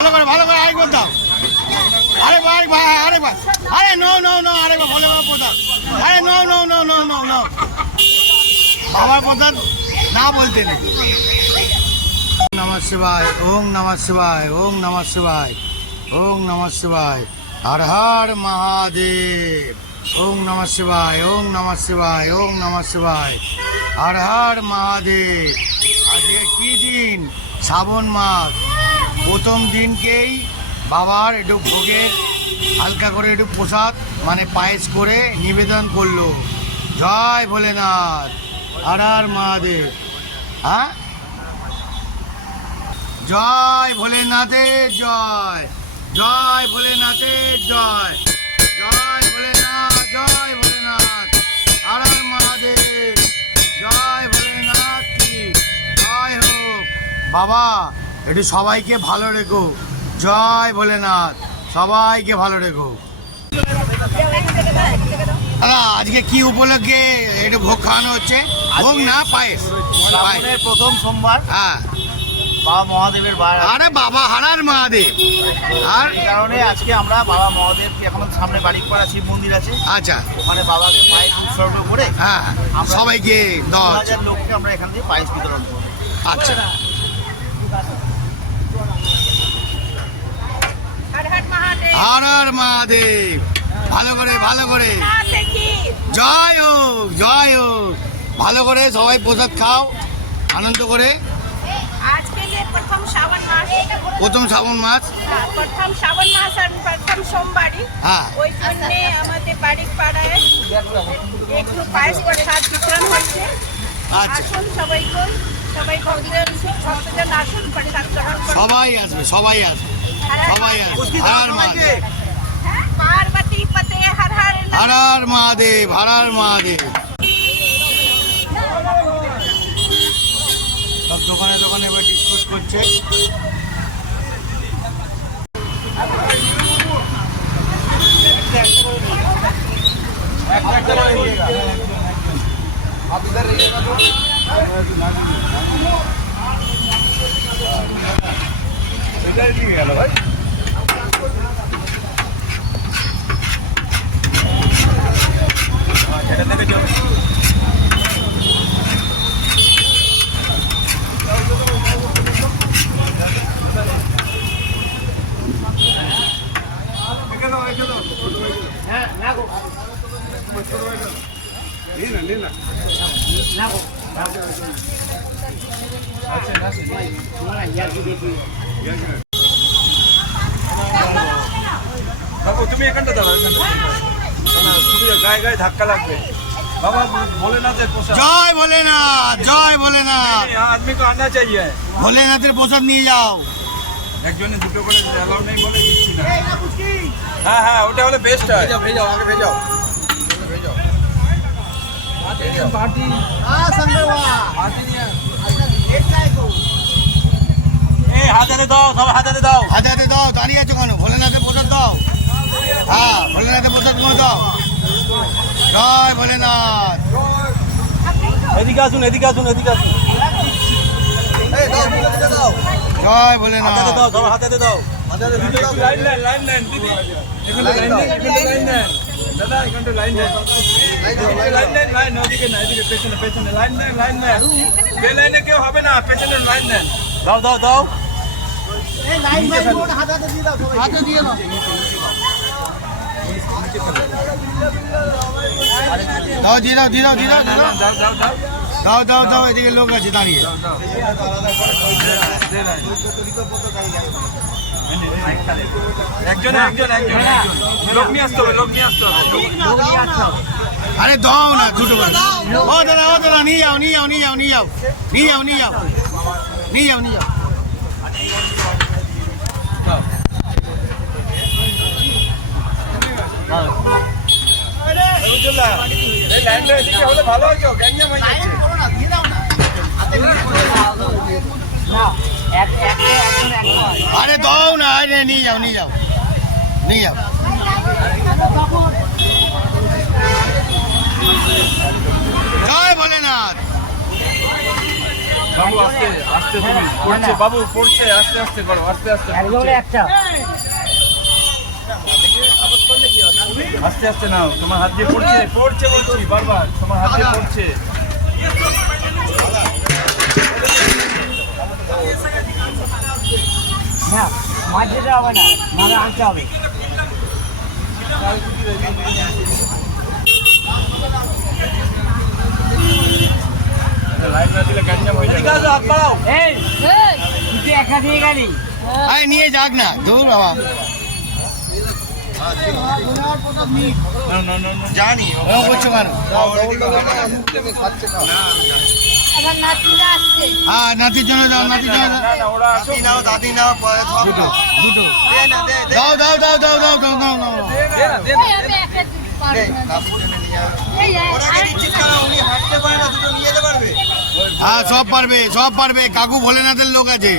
ভালো করে আরেকবার দাও। আরে ভাই ভাই আরে ভাই আরে নো নো নো আরে ভালো করে প্রসাদ আরে no no no no no no বাবার প্রসাদ না বলতে নেই। নমঃ শিবায় ওম নমঃ শিবায় ওম নমঃ শিবায় ওম নমঃ শিবায় হর হর মহাদেব ওম নমঃ শিবায় ওম নমঃ শিবায় ওম নমঃ শিবায় হর হর মহাদেব। আজকে কি দিন? শ্রাবণ মাস প্রথম দিনকেই বাবার একটু ভোগের হালকা করে একটু প্রসাদ মানে পায়েস করে নিবেদন করলো। জয় ভোলেনাথ হর হর মহাদেব। হ্যাঁ জয় ভোলেনাথের জয়, জয় ভোলেনাথের জয়, জয় ভোলেনাথ, জয় ভোলেনাথ হর হর মহাদেব, জয় ভোলেনাথ কি জয় হোক। বাবা একটু সবাইকে ভালো রেখো, জয় ভোলেনাথ, সবাইকে ভালো রেখো। দাদা আজকে কি উপলক্ষে একটু ভোগ খাওয়ানো হচ্ছে? ভোগ না পায়েস? শ্রাবণের প্রথম সোমবার, হ্যাঁ বাবা মহাদেবের বার। আরে বাবা হারার মহাদেব। আর এই কারণে আজকে আমরা বাবা মহাদেবকে, এখন সামনে বাড়িপাড়া শিব মন্দির আছে, আচ্ছা ওখানে বাবাকে পায়েস উৎসর্গ করে হ্যাঁ সবাইকে 2000 লোককে আমরা এখান থেকে পায়েস বিতরণ করবো। আচ্ছা হর হর মহাদেব। ভালো করে ভালো করে জয় হোক জয় হোক। ভালো করে সবাই প্রসাদ খাও আনন্দ করে। আজকে যে প্রথম শ্রাবণ মাস, প্রথম শ্রাবণ মাস, প্রথম শ্রাবণ মাস আর প্রথম সোমবারই, হ্যাঁ ওই জন্য আমাদের বাড়ির পাড়ায় একটু পায়েস প্রসাদ বিতরণ হচ্ছে। আচ্ছা আসুন সবাই ভক্তজন আসুন প্রসাদ গ্রহণ করুন। সবাই আসবে সবাই আসবে সবাই আসবে। হর হর মহাদেব, পার্বতী পতে হর হর হর হর মহাদেব, হর হর মহাদেব। সব দোকানে দোকানে এবার ডিসকাস করছে। তুমি এখানটা দাও, তুমি গায়ে গায়ে ধাক্কা লাগবে। বাবা ভোলেনাথের প্রসাদ, জয় ভোলেনাথ, জয় ভোলেনাথ। আদমি কো আনা চাইয়ে। ভোলেনাথের প্রসাদ নিয়ে যাও। একজনে দুটো করে অ্যালাউ নেই বলে দিচ্ছি না। হ্যাঁ হ্যাঁ ওটা হলে বেস্ট হয়। ভেজাও আগে ভেজাও ভেজাও। পার্টি পার্টি নিয়ে এই হাতে দাও, সব হাতে দাও। হাতে হাতে দাও, দাঁড়িয়ে আছো কেন? ভোলেনাথের প্রসাদ দাও। হ্যাঁ ভোলেনাথের প্রসাদ করে দাও। জয় ভোলেনাথ। এদিকে আসুন এদিকে আসুন এদিকে আসুন। জয় ভোলেনাথ। হাতে দাও, সব হাতে দাও। লাইন নেন লাইন নেন দিদি, এখানে লাইন নেন, এখানে লাইন নেন দাদা, এখানে লাইন নেন, লাইন নেন, লাইন ওদিকে না, এদিকে পেছনে পেছনে লাইন নেন, লাইন নেন। বে লাইনে কেউ হবে না, পেছনে লাইন নেন। দাও দাও দাও, হাতে দিয়ে দাও। দাও দিয়ে দাও দিয়ে দাও দিয়ে দাও দিয়ে দাও। দাও দাও দাও দাও দাও দাও, এদিকে লোক আছে দাঁড়িয়ে। একজন একজন একজন লোক নিয়ে আসতে হবে, লোক নিয়ে আসতে হবে। আরে দাও না দুটো করে। ও দাদা নিয়ে যাও নিয়ে যাও নিয়ে যাও নিয়ে যাও নিয়ে যাও নিয়ে যাও নিয়ে যাও নিয়ে যাও। এই লাইনটা এদিকে হলে ভালো হতো, গ্যাঞ্জাম হয়ে যাচ্ছে। আরে দাও না, আরে নিয়ে যাও নিয়ে যাও নিয়ে যাও। জয় ভোলেনাথ। বাবু আস্তে আস্তে তুমি পড়ছে বাবু পড়ছে আস্তে আস্তে করো আস্তে আস্তে পড়ছে। আস্তে আস্তে নাও তোমার হাত দিয়ে পড়ছে পড়ছে বলছি বারবার তোমার হাত দিয়ে পড়ছে। লাইট না দিলে গাড়ি জ্যাম হয়ে যাবে। আরে নিয়ে যাক না দূর বাবা। না না না না জানি ওরকম করছো কেন? হ্যাঁ নাতির জন্য দাও, নাতির জন্য দাও। না না ওরা আসো দাদি নাও দাদি নাও পরে সব দুটো দুটো দে না দে দে দাও দাও দাও দাও দাও দাও দাও দাও। দে না দে না ওনাকে দিচ্ছিস কেন? উনি হাঁটতে পারে না, দুটো নিয়ে যেতে পারবে? হ্যাঁ সব পারবে সব পারবে, কাকু ভোলেনাথের লোক আছে,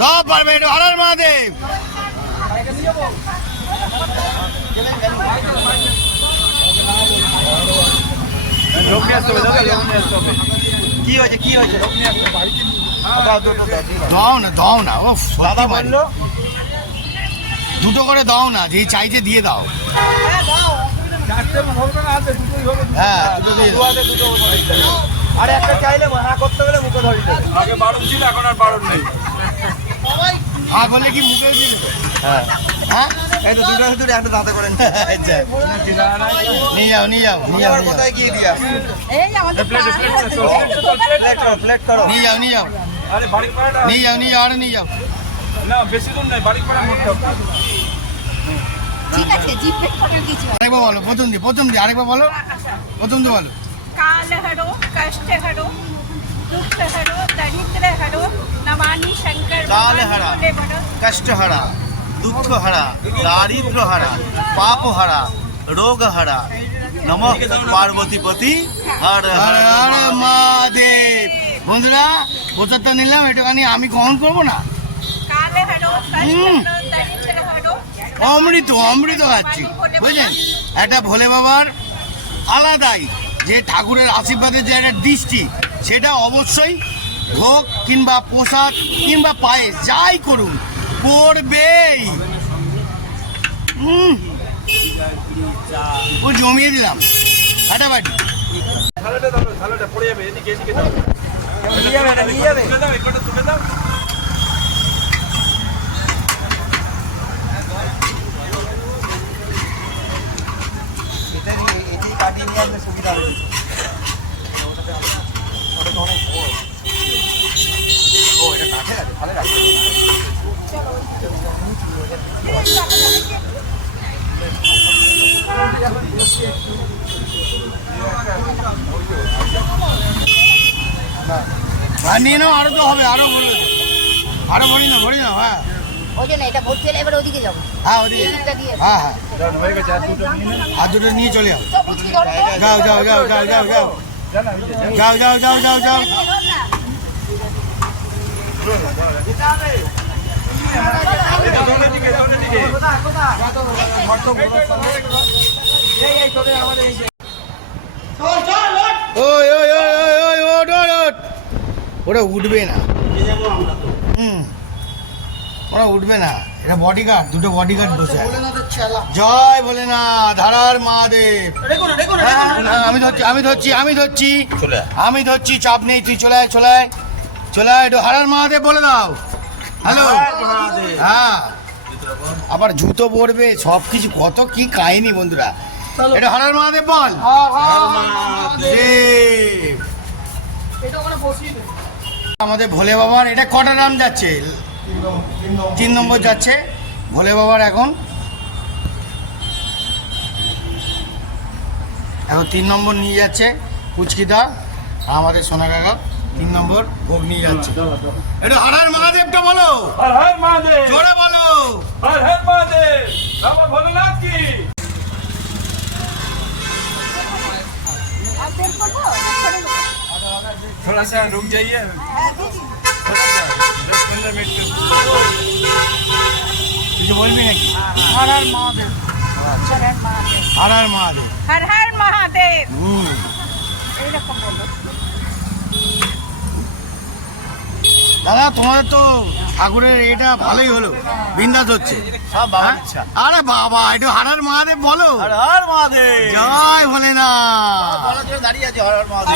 সব পারবে। একটু হর হর মহাদেব। লোক নিয়ে আসতে হবে দাদা লোক নিয়ে আসতে হবে। কি হয়েছে কি হয়েছে? দাও, দুটো দাও, দুটো দাও। দাও না দাও না, ও দাদা বললো দুটো করে দাও না, যে চাইছে দিয়ে দাও। চারটে হবে না হাতে দুটোই হবে। হ্যাঁ দুটো দিয়ে দু দাও। হাতে দুটো ধরে দিতে হবে। আর একটা চাইলে হ্যাঁ করতে গেলে মুখে ধরে দিতে হবে। আগে বারণ ছিল এখন আর বারণ নেই। হ্যাঁ বললে কি মুখে দিয়ে দেবে? হ্যাঁ হ্যাঁ এই তো দুটো দুটো একটা দাঁতে করে নিতে হবে। আচ্ছা নিয়ে যাও নিয়ে যাও নিয়ে যাও আবার নিয়ে যাও। কোথায় গিয়ে দিয়া প্লেট প্লেট করো প্লেট করো। নিয়ে যাও নিয়ে যাও আরে বাড়ি পাড়াটা নিয়ে যাও নিয়ে যাও আরো নিয়ে যাও। না বেশি দূর নাই বাড়ি পাড়া মোড়টা। ঠিক আছে জিপে ফটো দিচ্ছি। আরেকবার বলো, প্রথম দিয়ে আরেকবার বলো, প্রথম দিয়ে বলো। काल हरो कष्ट हरो दुख हरो दरिद्र हरो नमानि शंकर काल हरा। भोले बड़ो कष्ट हरा दुख हरा दारिद्र हरा पाप हरा रोग हरा नमः पार्वती पति हर হর हर হর মহাদেব। বন্ধুরা প্রচারটা নিলাম, একটুখানি আমি গ্রহণ করবো না। काल हरो कष्ट हरो दरिद्र हरो অমৃত অমৃত খাচ্ছি বুঝলেন। একটা ভোলে বাবার আলাদাই যে ঠাকুরের আশীর্বাদের যে একটা দৃষ্টি, সেটা অবশ্যই ভোগ কিংবা প্রসাদ কিংবা পায়েস যাই করুন করবেই। ও জমিয়ে দিলাম ফাটাফাটি। থালাটা দাও থালাটা পড়ে যাবে এদিকে এদিকে দাও। নিয়ে যাবে না নিয়ে যাবে তুলে দাও একটা তুলে দাও। এটা নিয়ে এটি কাটিয়ে নিয়ে আসলে সুবিধা হবে। ও এটা কাঠের আছে ভালো আছে। আর নিয়ে নাও, আরো তো হবে, আরো বলবে, আরো ভরি না হ্যাঁ ওই জন্য এটা ভর্তি হলে এবার ওদিকে যাবো হ্যাঁ ওদিকে হ্যাঁ হ্যাঁ দাও হয়ে গেছে আর দুটো নিয়ে নাও। আর দুটো নিয়ে চলে যাও। বুঝতে পারবে যাও যাও যাও যাও যাও যাও জানা ওইদিকে যাও। যাও যাও যাও যাও যাও। এটা দোনো দিকে দোনো দিকে। ওই ওই ওই ওই ওই ওট ওট ওট। ওরা উঠবে না। ওরা উঠবে না, এটা বডিগার্ড, দুটো বডিগার্ড বসে আছে। জয় ভোলেনাথ, হর হর মহাদেব। হ্যাঁ, আমি ধরছি, চাপ নেই, তুই চলে আয় একটু হর হর মহাদেব বলে দাও। হ্যালো হ্যাঁ, আবার জুতো পরবে সব কিছু, কত কি কাহিনী বন্ধুরা। এটা হর হর মহাদেব বল। দেব। আমাদের ভোলে বাবার এটা কটা নাম যাচ্ছে? 3 নম্বর যাচ্ছে ভোলে বাবার। এখন 3 নম্বর নিয়ে যাচ্ছে কুচকিদা, আমাদের সোনা কাকা 3 নম্বর ভোগ নিয়ে যাচ্ছে। এটা হর হর মহাদেবটা বলো, হর হর মহাদেব জোরে বলো। हर हर महादेव बाबा भोलेनाथ की। थोड़ा सा रुक जाइए, थोड़ा सा 10-15 मिनट के। কিছু বলবি নাকি? हर हर महादेव হর হর মহাদেব। हर हर महादेव হুম। এইরকম বলো। দাদা তোমাদের তো ঠাকুরের এটা ভালোই হলো, বিন্দাস হচ্ছে। সব বাবার হ্যাঁ? ইচ্ছা। আরে বাবা, একটু হর হর মহাদেব বলো। হর হর মহাদেব। জয় ভোলেনাথ। বলার জন্য দাঁড়িয়ে আছে হর হর মহাদেব।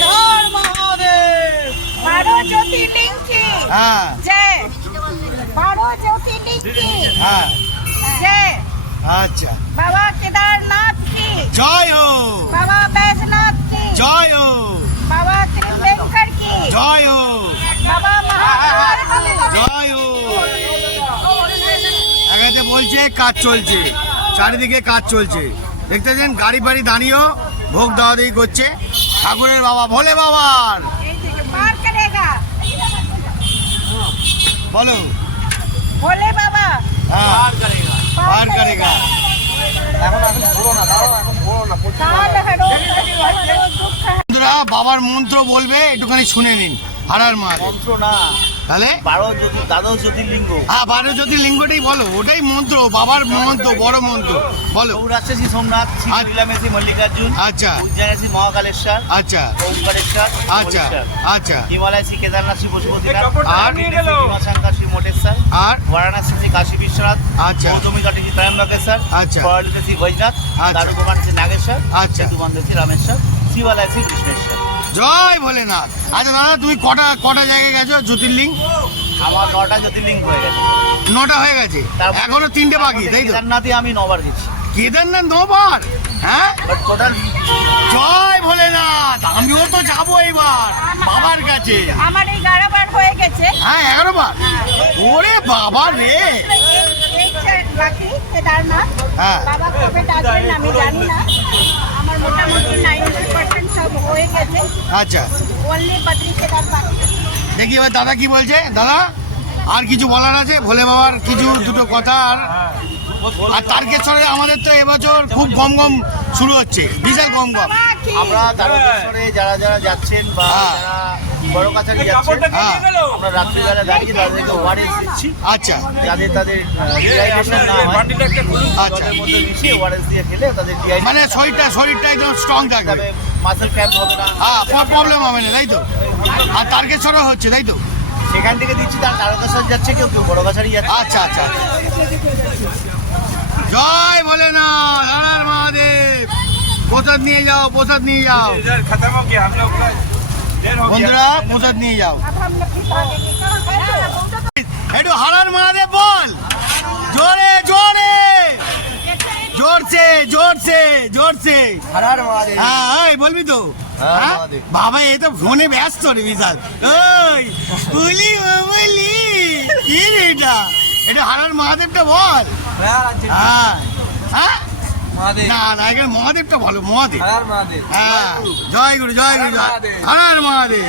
बारो ज्योतिर्लिंग की হ্যাঁ जय। बारो ज्योतिर्लिंग की হ্যাঁ जय। আচ্ছা, बाबा केदारनाथ की, জয় হো, बाबा बैजनाथ की, জয় হো, बाबा त्रिवेंकर की, জয় হো, बाबा महाकाल की। জয় হো। একাতে বলছে কাজ চলছে, চারিদিকে কাজ চলছে, দেখতেছেন গাড়ি ফাড়ি দাঁড়িয়েও ভোগ দেওয়া দেওয়ি করছে ঠাকুরের বাবা ভোলে বাবার। पार करेगा বলো। भोले बाबा হ্যাঁ, পার করেগা। काल हरो कष्ट हरो दुख हरो। বন্ধুরা বাবার মন্ত্র বলবে, একটুখানি শুনে নিন। হর হর মহাদেব। মন্ত্র না, তাহলে 12 দ্বাদশ জ্যোতির্লিঙ্গ। হ্যাঁ, 12 জ্যোতির্লিঙ্গটাই বলো, ওটাই মন্ত্র, বাবার মন্ত্র, বড় মন্ত্র বলো। সৌরাষ্ট্রে শ্রী সোমনাথ, শ্রী আচ্ছা। নীলামে শ্রী মল্লিকার্জুন, আচ্ছা উজ্জয়নে শ্রী মহাকালেশ্বর, আচ্ছা ওমকারেশ্বর, আচ্ছা মল্লেশ্বর। আচ্ছা হিমালয় শ্রী কেদারনাথ শ্রী পশুপতিনাথ, আর? ভীমাশঙ্কর শ্রী মোটেশ্বর, আর বারাণসী শ্রী কাশী বিশ্বনাথ, আচ্ছা গৌতমী ঘাটে শ্রী ত্রয়ম্বকেশ্বর, আচ্ছা। পরলিতে শ্রী বৈজনাথ, আচ্ছা। দারুগোমান শ্রী নাগেশ্বর, আচ্ছা। সেতুবন্ধে শ্রী রামেশ্বর, শিবালয় শ্রী কৃষ্ণেশ্বর। জয় ভোলেনাথ। আচ্ছা দাদা, তুমি কটা জায়গায় গেছো জ্যোতির্লিঙ্গ? আমার 9টা জ্যোতির্লিঙ্গ হয়ে গেছে। 9টা হয়ে গেছে, তারপর- এখনো 3টে বাকি, তাই তো? কেদারনাথে আমি 9বার গেছি। কেদারনাথ 9বার? হ্যাঁ, বাট টোটাল জয় ভোলেনাথ। আমিও তো যাবো এবার বাবার কাছে। আমার 11 বার হয়ে গেছে। হ্যাঁ, 11 বার। ওরে বাবা রে। एक बाकी केदारनाथ হ্যাঁ। বাবা কবে ডাকবেন আমি জানি না। আমার মোটামুটি 90% সব হয়ে গেছে। আচ্ছা, অনলি বদ্রী কেদার বাকি। দেখি এবার দাদা কি বলছে। দাদা আর কিছু বলার আছে ভোলে বাবার? কিছু দুটো কথা। আর তারকেশ্বরে আমাদের তো এবছর খুব গম শুরু হচ্ছে, বিশাল গম। বাবা কি আমরা তারকেশ্বরে যারা যারা যাচ্ছেন বা হ্যাঁ। যারা বড় কাছারি যাচ্ছেন, হ্যাঁ। আমরা রাত্রিবেলা দাঁড়িয়ে তাদেরকে ওয়ারেস দিচ্ছি, আচ্ছা যাদের তাদের ডিহাইড্রেশন না হয় আচ্ছা, জলের মধ্যে মিশিয়ে ওয়ারেস দিয়ে খেলে তাদের মানে শরীরটা একদম স্ট্রং থাকবে। মাসেল ক্র্যাম্প হবে না। হ্যাঁ, প্রবলেম হবে না, তাই তো? আর তারকেশ্বরে হচ্ছে, তাই তো? সেখান থেকে দিচ্ছি, তার তারকেশ্বর যাচ্ছে, কেউ কেউ বড় কাছারি যাচ্ছে। আচ্ছা আচ্ছা। জয় ভোলেনাথ, হর হর মহাদেব। প্রসাদ নিয়ে যাও, প্রসাদ নিয়ে যাও इधर खत्म हो गया, हम लोग का देर हो गया। বন্ধুরা, প্রসাদ নিয়ে যাও। अब हम लोग की একটু হর হর মহাদেব বল, জোরে জোরে, জোরসে জোরসে জোরসে। হর হর মহাদেব। হ্যাঁ, এই বলবি তো? হর হর হ্যাঁ? মহাদেব। বাবা এ তো ফোনে ব্যস্ত রে বিশাল। ওই বলি বলি কি রে এটা? এটা হর হর মহাদেবটা বল। হ্যাঁ হ্যাঁ, না না, এখানে মহাদেবটা বলো, মহাদেব। হ্যাঁ, জয় গুরু জয় গুরু জয় হর হর মহাদেব।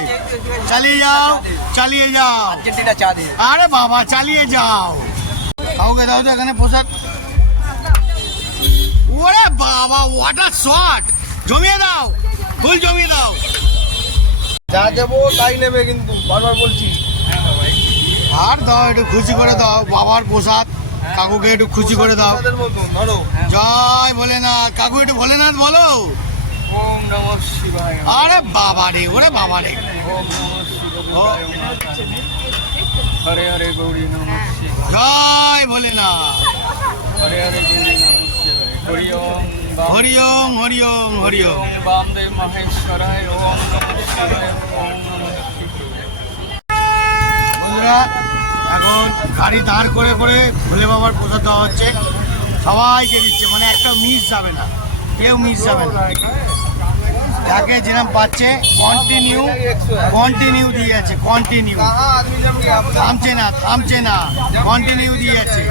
চালিয়ে যাও, চালিয়ে যাও। আরে বাবা, চালিয়ে যাও। কাউকে দাও তো এখানে প্রসাদ। ওরে বাবা, ওয়াটার শট। জমিয়ে দাও, ফুল জমিয়ে দাও। যা দেবো তাই নেবে, কিন্তু বারবার বলছি। আর দাও, একটু খুশি করে দাও বাবার প্রসাদ। কাকুকে একটু খুশি করে দাও। ধরো। জয় ভোলেনাথ। কাকু একটু ভোলেনাথ বলো। ओम नमः शिवाय। আরে বাবা রে, ওরে বাবা রে। ओम नमः शिवाय। हरे हरे गौरी नमः शिवाय। জয় ভোলেনাথ। हरे हरे गौरी नमः शिवाय। हरि ओम হরি ওম হরি ওম হরি ওম। ओम वामदेव महेश्वराय। ओम नमः शिवाय। ओम नमः शिवाय। বন্ধুরা, এখন গাড়ি দাঁড় করে করে ভোলে বাবার প্রসাদ দেওয়া হচ্ছে। সবাইকে দিচ্ছে, মানে একটা মিস যাবে না, কেউ মিস যাবে না। যাকে যেরকম পাচ্ছে কন্টিনিউ কন্টিনিউ দিয়ে যাচ্ছে, কন্টিনিউ থামছে না, থামছে না, কন্টিনিউ দিয়ে যাচ্ছে,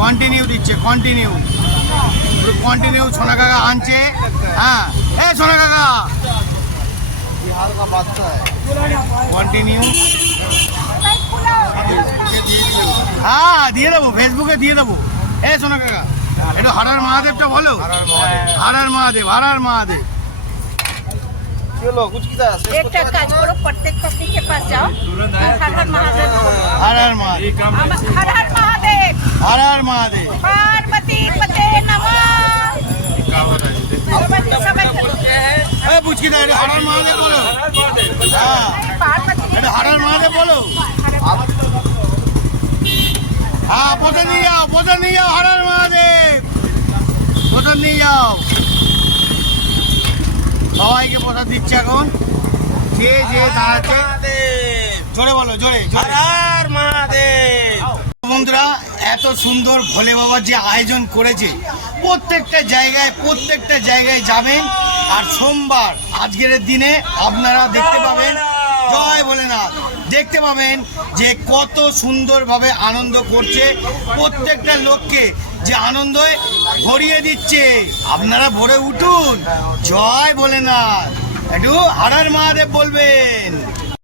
কন্টিনিউ দিচ্ছে, কন্টিনিউ কন্টিনিউ। সোনা কাকা আনছে। হ্যাঁ, এ সোনা কাকা কন্টিনিউ। হ্যাঁ, দিয়ে দেবো, ফেসবুকে দিয়ে দেবো। এ সোনা কাকা, একটু হর হর মহাদেবটা বলো। হর হর মহাদেব, হর হর মহাদেব। एक काज करो, प्रत्येक पत्नी के पास जाओ, हर हर महादेव बोलो। হর হর মহাদেব, हर हर महादेव। হর হর মহাদেব। पार्वती पते नमः। पार्वती समय এই বুঝকি না এটা হারার মহাদেব বলো হ্যাঁ এটা হারার মহাদেব বলো হ্যাঁ প্রধান নিয়ে যাও হারার মহাদেব প্রধান নিয়ে যাও সবাইকে প্রসাদ দিচ্ছে এখন যে দাঁড়াচ্ছে জোরে বলো জোরে হর মহাদেব। বন্ধুরা এত সুন্দর ভোলে বাবার যে আয়োজন করেছে প্রত্যেকটা জায়গায় যাবেন আর সোমবার আজকের দিনে আপনারা দেখতে পাবেন জয় ভোলেনাথ দেখতে পাবেন যে কত সুন্দরভাবে আনন্দ করছে প্রত্যেকটা লোককে যে আনন্দে ভরিয়ে দিচ্ছে আপনারা ভরে উঠুন জয় ভোলেনাথ একটু হর হর মহাদেব বলবেন।